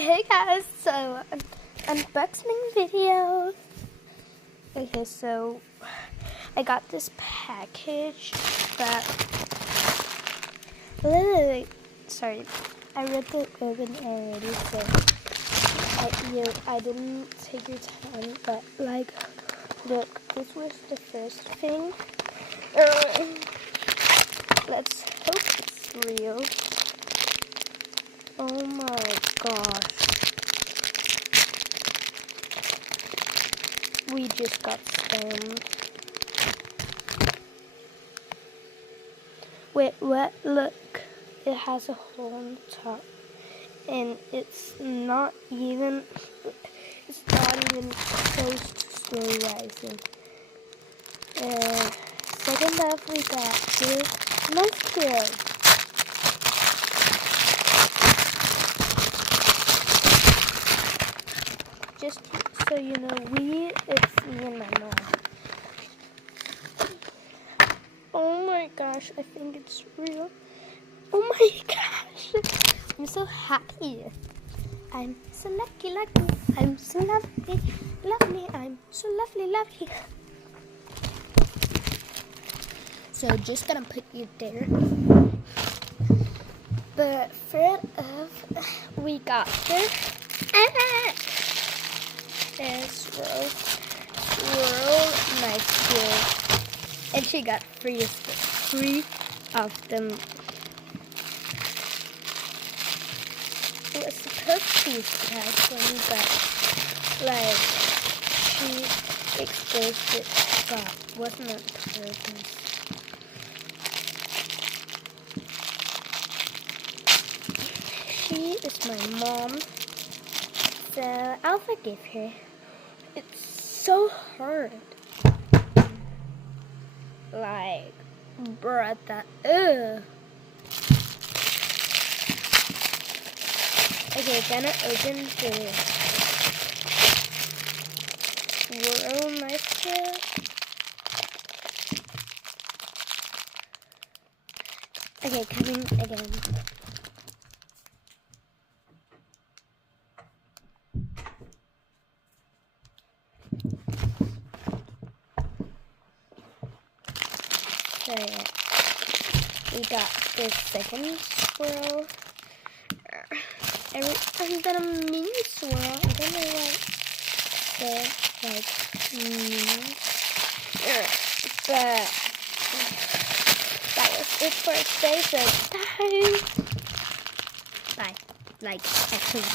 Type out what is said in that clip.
Hey guys, so unboxing video. Okay, so I got this package that literally, sorry, I ripped it open already, so I didn't take your time, but like, look, this was the first thing. Let's hope it's real. Oh my gosh. We just got scammed. Wait, what? Look. It has a hole on the top. And it's not even close to slow rising. Second up, we got this mushroom. Just so you know, it's me and my mom. Oh my gosh, I think it's real. Oh my gosh, I'm so happy. I'm so lucky. I'm so lovely. I'm so lovely. So just gonna put you there. But first off, we got this. Swirl Nice Gear. And she got three of them. It was supposed to be one, but like she exposed it, but wasn't on purpose. She is my mom, so I'll forgive her. It's so hard. Like, bruh, Okay, gonna open the Swirl Nice Gear. Okay, coming again. So yeah, we got this second swirl. I'm gonna mini swirl. I don't know what the means. But that was it for today. So bye. Bye. Like actually